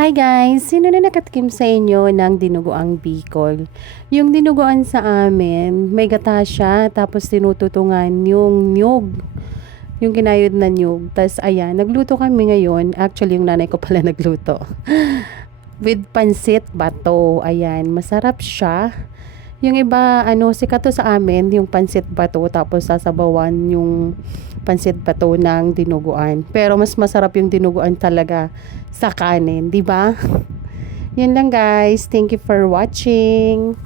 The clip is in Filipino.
Hi guys! Sino na nakatikim sa inyo ng dinuguang Bicol? Yung dinuguan sa amin, may gata siya, tapos tinututungan yung niyog. Yung kinayod na niyog. Tapos ayan, nagluto kami ngayon. Actually, yung nanay ko pala nagluto. With pansit bato. Ayan, masarap siya. Yung iba, sikat to sa amin, yung pansit bato, tapos sasabawan yung pansit bato ng dinuguan. Pero mas masarap yung dinuguan talaga sa kanin, di ba? Yun lang guys. Thank you for watching.